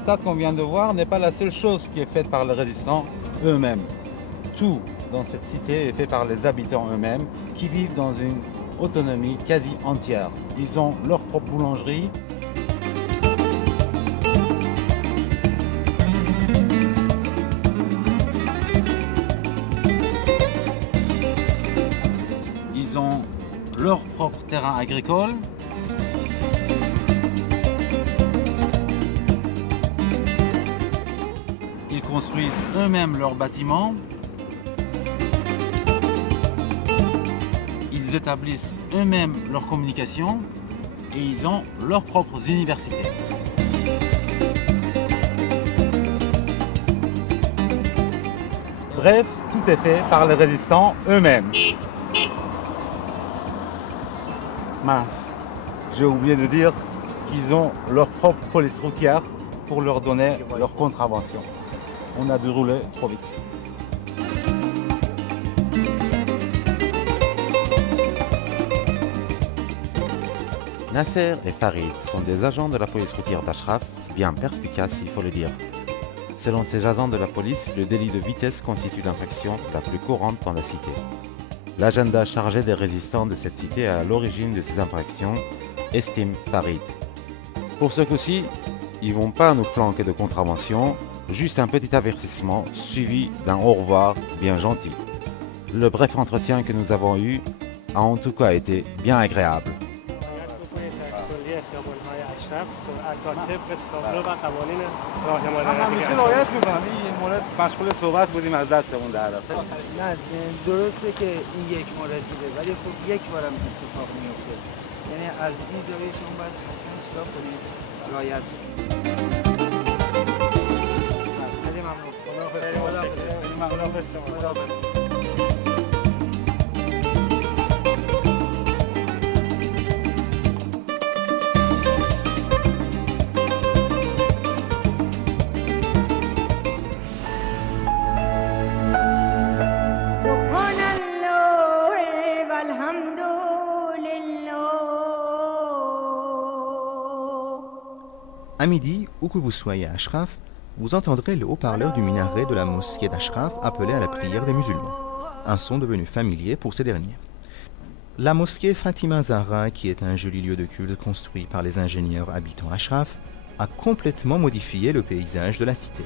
stade qu'on vient de voir n'est pas la seule chose qui est faite par les résistants eux-mêmes. Tout dans cette cité est fait par les habitants eux-mêmes qui vivent dans une autonomie quasi entière. Ils ont leur propre boulangerie. Ils ont leur propre terrain agricole. Ils construisent eux-mêmes leurs bâtiments. Ils établissent eux-mêmes leurs communications et ils ont leurs propres universités. Bref, tout est fait par les résistants eux-mêmes. Mince, j'ai oublié de dire qu'ils ont leur propre police routière pour leur donner leur contravention. On a dû rouler trop vite. Nasser et Farid sont des agents de la police routière d'Ashraf, bien perspicaces il faut le dire. Selon ces agents de la police, le délit de vitesse constitue l'infraction la plus courante dans la cité. L'agenda chargé des résistants de cette cité à l'origine de ces infractions, estime Farid. Pour ce coup-ci, ils vont pas nous flanquer de contraventions, juste un petit avertissement suivi d'un au revoir bien gentil. Le bref entretien que nous avons eu a en tout cas été bien agréable. همیشه رعایت میکنم این مورد مشغول صحبت بودیم از دستمون در رفت. نه درسته که این یک مورد بوده ولی خب یک بارم اتفاق میفته یعنی از این زاویه شما باید حتما چیکار کنید رعایت خیلی ممنون ممنون. À midi, où que vous soyez à Ashraf, vous entendrez le haut-parleur du minaret de la mosquée d'Ashraf appeler à la prière des musulmans, un son devenu familier pour ces derniers. La mosquée Fatima Zahra, qui est un joli lieu de culte construit par les ingénieurs habitant Ashraf, a complètement modifié le paysage de la cité.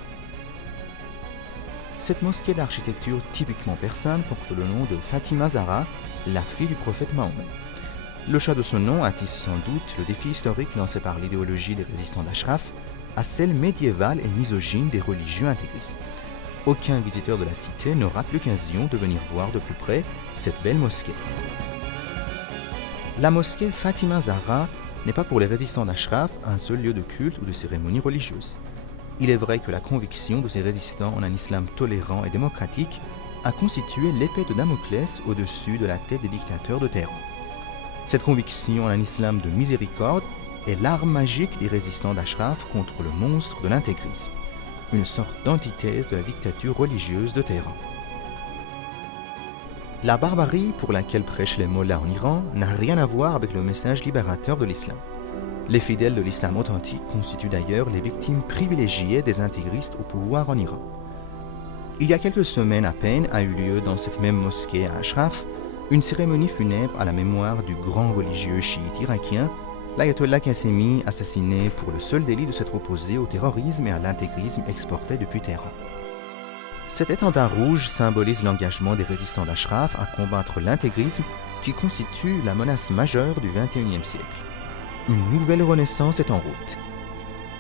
Cette mosquée d'architecture typiquement persane porte le nom de Fatima Zahra, la fille du prophète Mahomet. Le choix de ce nom attise sans doute le défi historique lancé par l'idéologie des résistants d'Ashraf à celle médiévale et misogyne des religieux intégristes. Aucun visiteur de la cité ne rate l'occasion de venir voir de plus près cette belle mosquée. La mosquée Fatima Zahra n'est pas pour les résistants d'Ashraf un seul lieu de culte ou de cérémonie religieuse. Il est vrai que la conviction de ces résistants en un islam tolérant et démocratique a constitué l'épée de Damoclès au-dessus de la tête des dictateurs de Téhéran. Cette conviction en un islam de miséricorde est l'arme magique des résistants d'Ashraf contre le monstre de l'intégrisme, une sorte d'antithèse de la dictature religieuse de Téhéran. La barbarie pour laquelle prêchent les mollahs en Iran n'a rien à voir avec le message libérateur de l'islam. Les fidèles de l'islam authentique constituent d'ailleurs les victimes privilégiées des intégristes au pouvoir en Iran. Il y a quelques semaines à peine a eu lieu dans cette même mosquée à Ashraf une cérémonie funèbre à la mémoire du grand religieux chiite irakien, l'ayatollah Qassemi, assassiné pour le seul délit de s'être opposé au terrorisme et à l'intégrisme exporté depuis Téhéran. Cet étendard rouge symbolise l'engagement des résistants d'Ashraf à combattre l'intégrisme qui constitue la menace majeure du XXIe siècle. Une nouvelle renaissance est en route.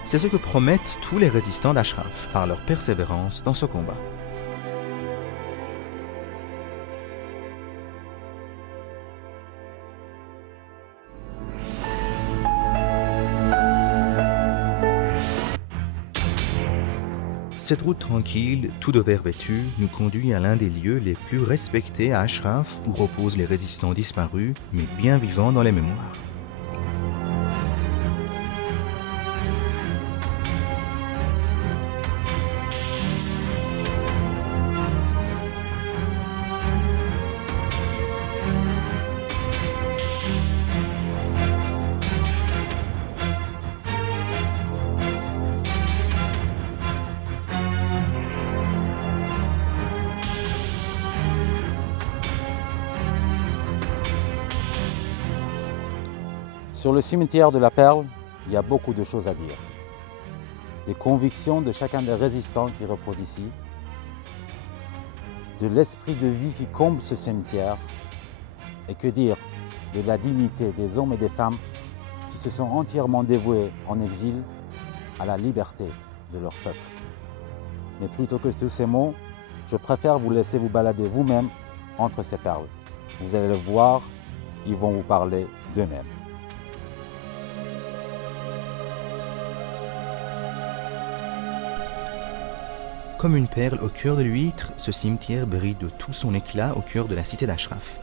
C'est ce que promettent tous les résistants d'Ashraf par leur persévérance dans ce combat. Cette route tranquille, tout de vert vêtu, nous conduit à l'un des lieux les plus respectés à Ashraf où reposent les résistants disparus, mais bien vivants dans les mémoires. Sur le cimetière de la Perle, il y a beaucoup de choses à dire. Des convictions de chacun des résistants qui reposent ici, de l'esprit de vie qui comble ce cimetière, et que dire de la dignité des hommes et des femmes qui se sont entièrement dévoués en exil à la liberté de leur peuple. Mais plutôt que tous ces mots, je préfère vous laisser vous balader vous-même entre ces perles. Vous allez le voir, ils vont vous parler d'eux-mêmes. Comme une perle au cœur de l'huître, ce cimetière brille de tout son éclat au cœur de la cité d'Ashraf.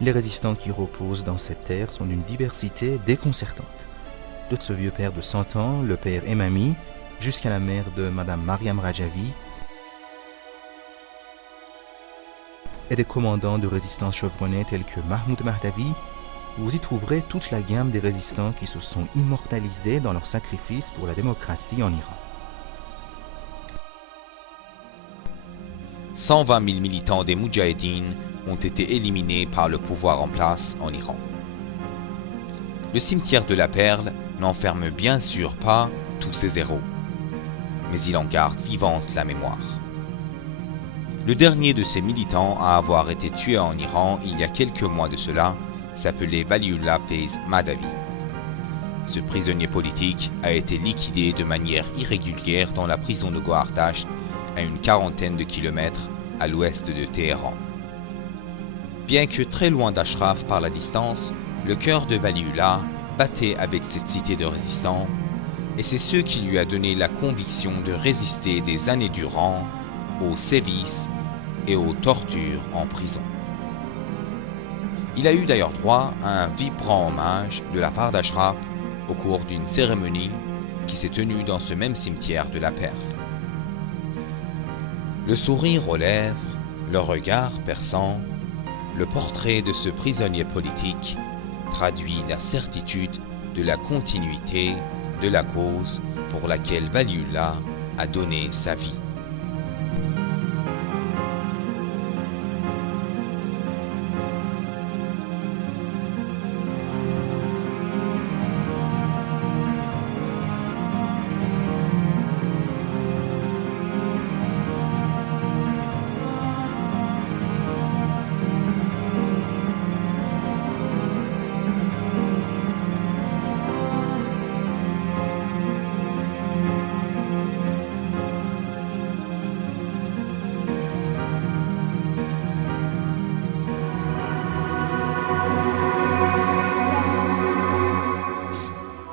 Les résistants qui reposent dans cette terre sont d'une diversité déconcertante. De ce vieux père de 100 ans, le père Emami, jusqu'à la mère de Madame Mariam Rajavi, et des commandants de résistance chevronnés tels que Mahmoud Mahdavi, vous y trouverez toute la gamme des résistants qui se sont immortalisés dans leur sacrifice pour la démocratie en Iran. 120 000 militants des Moudjahidines ont été éliminés par le pouvoir en place en Iran. Le cimetière de la Perle n'enferme bien sûr pas tous ces héros, mais il en garde vivante la mémoire. Le dernier de ces militants à avoir été tué en Iran il y a quelques mois de cela s'appelait Valiullah Feyz Mahdavi. Ce prisonnier politique a été liquidé de manière irrégulière dans la prison de Gohardasht, à une quarantaine de kilomètres à l'ouest de Téhéran. Bien que très loin d'Ashraf par la distance, le cœur de Valiullah battait avec cette cité de résistants, et c'est ce qui lui a donné la conviction de résister des années durant aux sévices et aux tortures en prison. Il a eu d'ailleurs droit à un vibrant hommage de la part d'Ashraf au cours d'une cérémonie qui s'est tenue dans ce même cimetière de la Perle. Le sourire aux lèvres, le regard perçant, le portrait de ce prisonnier politique traduit la certitude de la continuité de la cause pour laquelle Valiullah a donné sa vie.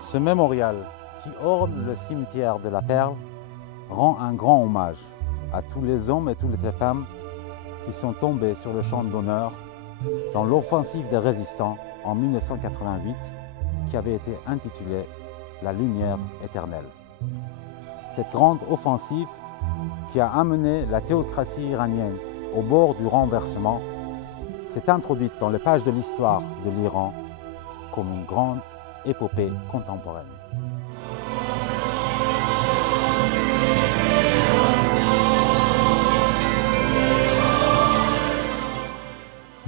Ce mémorial qui orne le cimetière de la Perle rend un grand hommage à tous les hommes et toutes les femmes qui sont tombés sur le champ d'honneur dans l'offensive des résistants en 1988 qui avait été intitulée « La lumière éternelle ». Cette grande offensive qui a amené la théocratie iranienne au bord du renversement s'est introduite dans les pages de l'histoire de l'Iran comme une grande épopée contemporaine.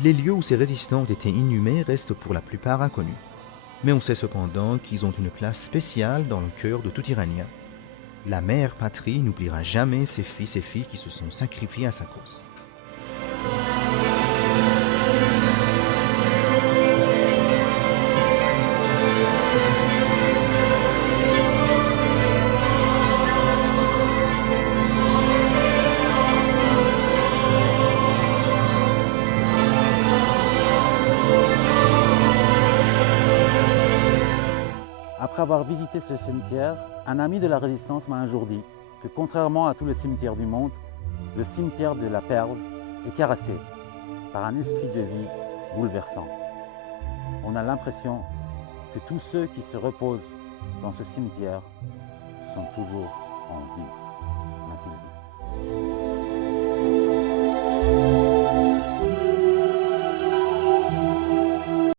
Les lieux où ces résistants ont été inhumés restent pour la plupart inconnus. Mais on sait cependant qu'ils ont une place spéciale dans le cœur de tout Iranien. La mère patrie n'oubliera jamais ses fils et filles qui se sont sacrifiés à sa cause. Après avoir visité ce cimetière, un ami de la Résistance m'a un jour dit que contrairement à tous les cimetières du monde, le cimetière de la Perle est caressé par un esprit de vie bouleversant. On a l'impression que tous ceux qui se reposent dans ce cimetière sont toujours en vie.